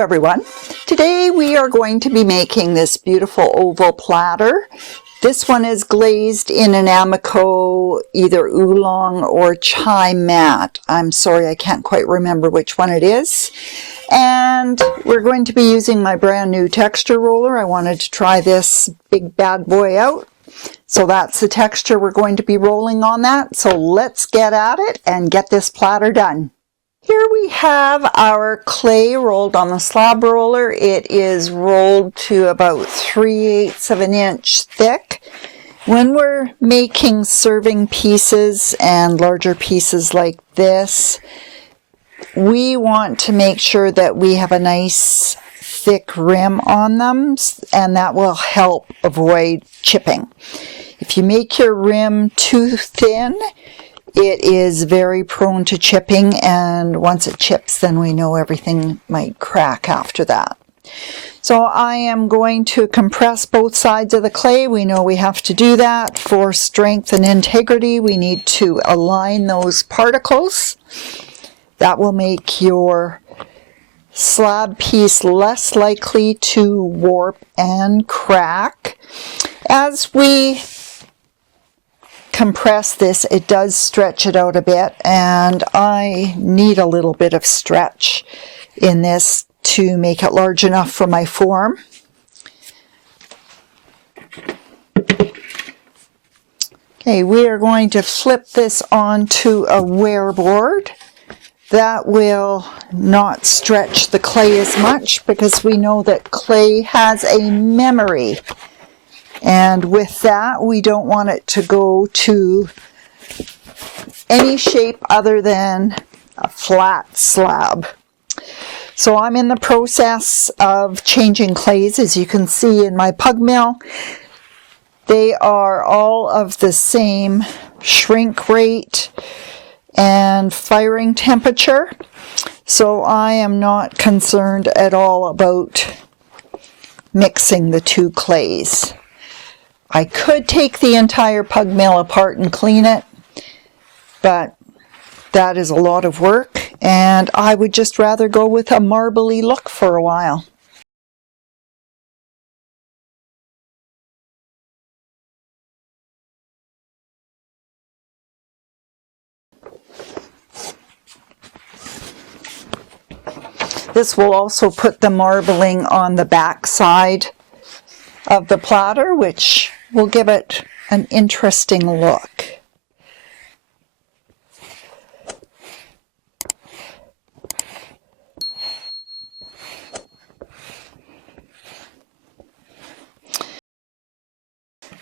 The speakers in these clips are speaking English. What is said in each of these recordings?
everyone. Today we are going to be making this beautiful oval platter. This one is glazed in an Amico, either oolong or chai matte. I'm sorry, I can't quite remember which one it is. And we're going to be using my brand new texture roller. I wanted to try this big bad boy out. So that's the texture we're going to be rolling on that. So let's get at it and get this platter done. Here we have our clay rolled on the slab roller. It is rolled to about 3/8 of an inch thick. When we're making serving pieces and larger pieces like this, we want to make sure that we have a nice thick rim on them, and that will help avoid chipping. If you make your rim too thin, it is very prone to chipping, and once it chips, then we know everything might crack after that. So I am going to compress both sides of the clay. We know we have to do that for strength and integrity. We need to align those particles. That will make your slab piece less likely to warp and crack. As we compress this, it does stretch it out a bit, and I need a little bit of stretch in this to make it large enough for my form. Okay, we are going to flip this onto a wear board. That will not stretch the clay as much because we know that clay has a memory. And with that, we don't want it to go to any shape other than a flat slab. So I'm in the process of changing clays, as you can see in my pug mill. They are all of the same shrink rate and firing temperature. So I am not concerned at all about mixing the two clays. I could take the entire pug mill apart and clean it, but that is a lot of work, and I would just rather go with a marbly look for a while. This will also put the marbling on the back side of the platter, which will give it an interesting look.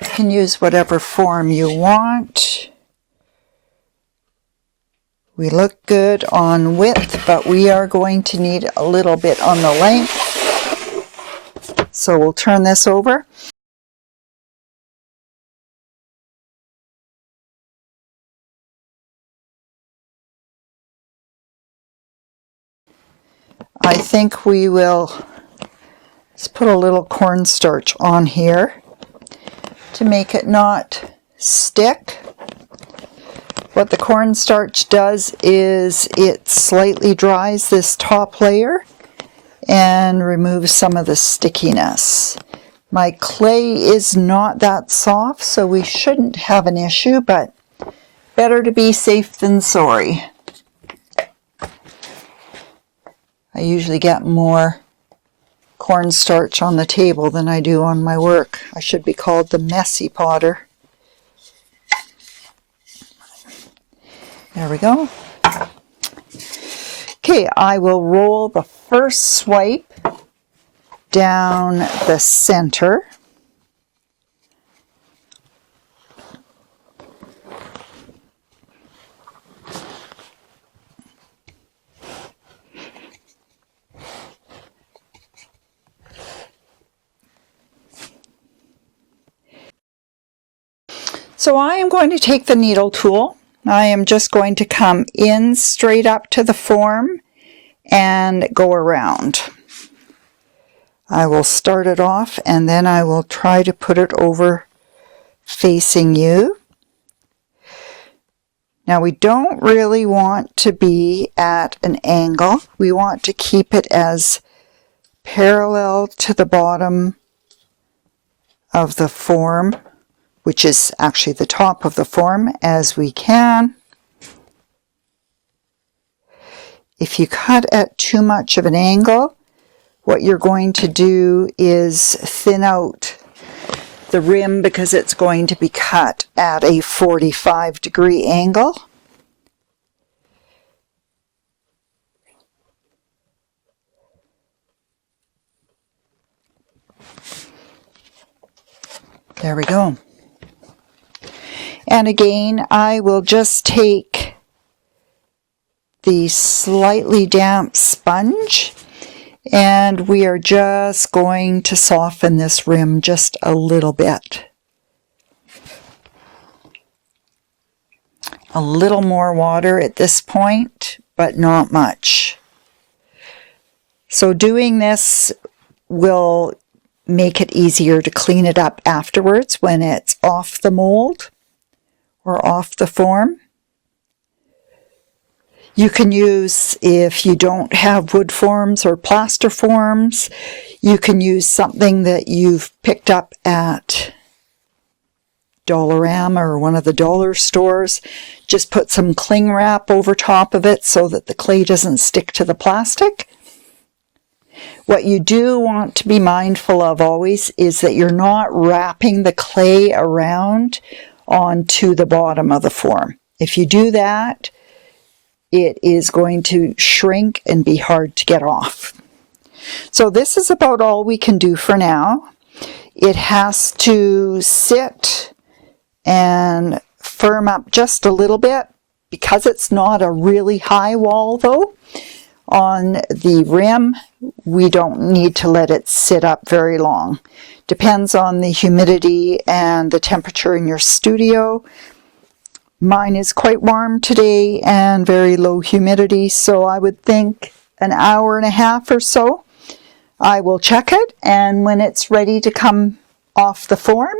You can use whatever form you want. We look good on width, but we are going to need a little bit on the length. So we'll turn this over. I think we will just put a little cornstarch on here to make it not stick. What the cornstarch does is it slightly dries this top layer and removes some of the stickiness. My clay is not that soft, so we shouldn't have an issue, but better to be safe than sorry. I usually get more cornstarch on the table than I do on my work. I should be called the messy potter. There we go. Okay, I will roll the first swipe down the center. So I am going to take the needle tool. I am just going to come in straight up to the form and go around. I will start it off, and then I will try to put it over facing you. Now we don't really want to be at an angle. We want to keep it as parallel to the bottom of the form, which is actually the top of the form, as we can. If you cut at too much of an angle, what you're going to do is thin out the rim because it's going to be cut at a 45-degree angle. There we go. And again, I will just take the slightly damp sponge and we are just going to soften this rim just a little bit. A little more water at this point, but not much. So doing this will make it easier to clean it up afterwards when it's off the mold or off the form. You can use, if you don't have wood forms or plaster forms, you can use something that you've picked up at Dollarama or one of the dollar stores. Just put some cling wrap over top of it so that the clay doesn't stick to the plastic. What you do want to be mindful of always is that you're not wrapping the clay around onto the bottom of the form. If you do that, it is going to shrink and be hard to get off. So this is about all we can do for now. It has to sit and firm up just a little bit because it's not a really high wall though. On the rim, we don't need to let it sit up very long. Depends on the humidity and the temperature in your studio. Mine is quite warm today and very low humidity, so I would think an hour and a half or so. I will check it, and when it's ready to come off the form,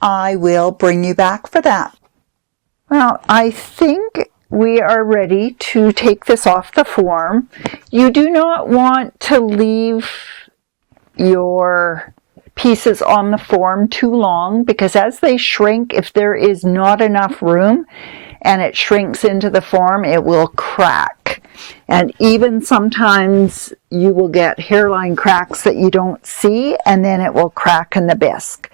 I will bring you back for that. Well, I think we are ready to take this off the form. You do not want to leave your pieces on the form too long because as they shrink, if there is not enough room and it shrinks into the form, it will crack. And even sometimes you will get hairline cracks that you don't see, and then it will crack in the bisque.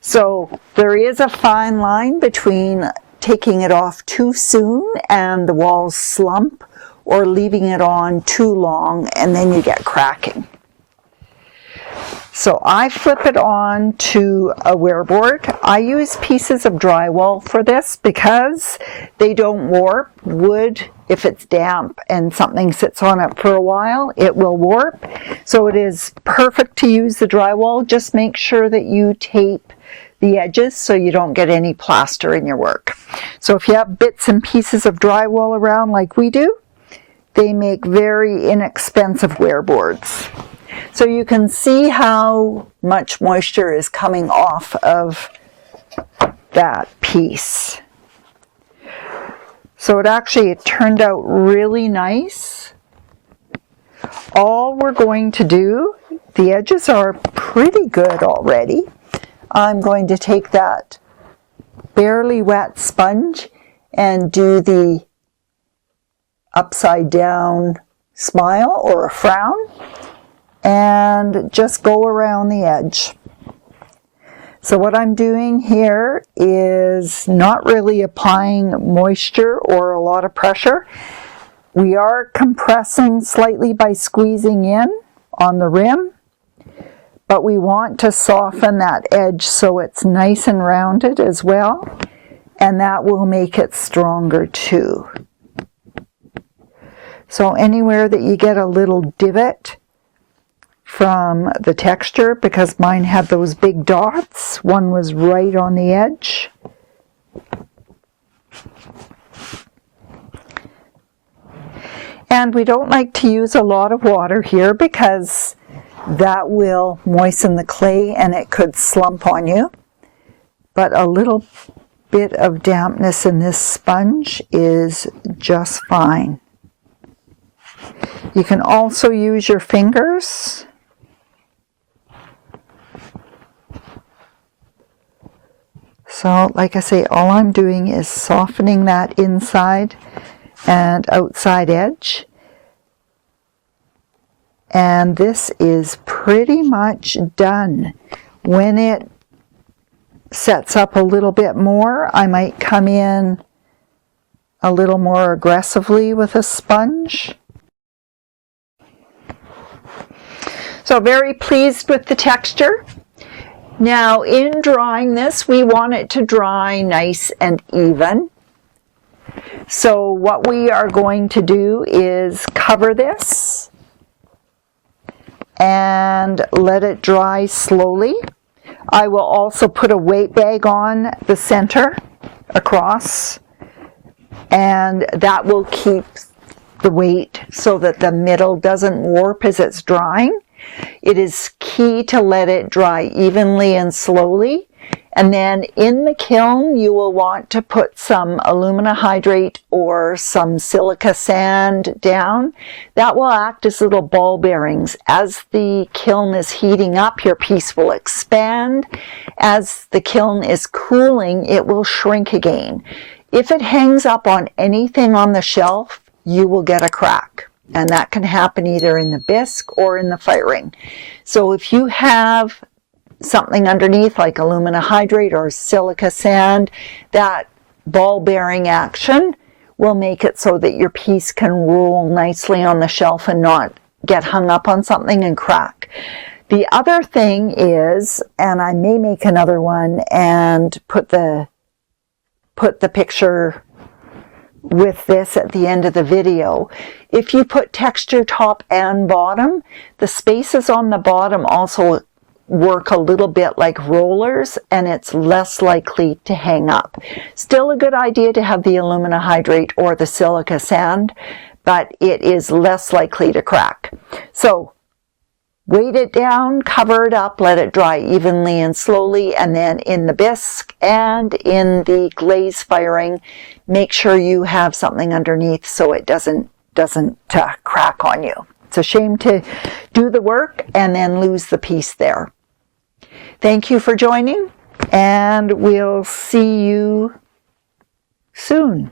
So there is a fine line between taking it off too soon and the walls slump, or leaving it on too long and then you get cracking. So I flip it on to a wearboard. I use pieces of drywall for this because they don't warp. Wood, if it's damp and something sits on it for a while, it will warp. So it is perfect to use the drywall. Just make sure that you tape the edges so you don't get any plaster in your work. So if you have bits and pieces of drywall around like we do, they make very inexpensive wearboards. So you can see how much moisture is coming off of that piece. So it turned out really nice. All we're going to do, the edges are pretty good already. I'm going to take that barely wet sponge and do the upside down smile or a frown and just go around the edge. So what I'm doing here is not really applying moisture or a lot of pressure. We are compressing slightly by squeezing in on the rim, but we want to soften that edge so it's nice and rounded as well, and that will make it stronger too. So anywhere that you get a little divot from the texture, because mine had those big dots, one was right on the edge. And we don't like to use a lot of water here because that will moisten the clay and it could slump on you. But a little bit of dampness in this sponge is just fine. You can also use your fingers So like I say, all I'm doing is softening that inside and outside edge. And this is pretty much done. When it sets up a little bit more, I might come in a little more aggressively with a sponge. So very pleased with the texture. Now in drying this, we want it to dry nice and even. So what we are going to do is cover this and let it dry slowly. I will also put a weight bag on the center across, and that will keep the weight so that the middle doesn't warp as it's drying. It is key to let it dry evenly and slowly. And then in the kiln, you will want to put some alumina hydrate or some silica sand down. That will act as little ball bearings. As the kiln is heating up, your piece will expand. As the kiln is cooling, it will shrink again. If it hangs up on anything on the shelf, you will get a crack. And that can happen either in the bisque or in the firing. So if you have something underneath like alumina hydrate or silica sand, that ball bearing action will make it so that your piece can roll nicely on the shelf and not get hung up on something and crack. The other thing is, and I may make another one and put the picture with this at the end of the video. If you put texture top and bottom, the spaces on the bottom also work a little bit like rollers, and it's less likely to hang up. Still a good idea to have the alumina hydrate or the silica sand, but it is less likely to crack. So weight it down, cover it up, let it dry evenly and slowly, and then in the bisque and in the glaze firing, make sure you have something underneath so it doesn't crack on you. It's a shame to do the work and then lose the piece there. Thank you for joining, and we'll see you soon.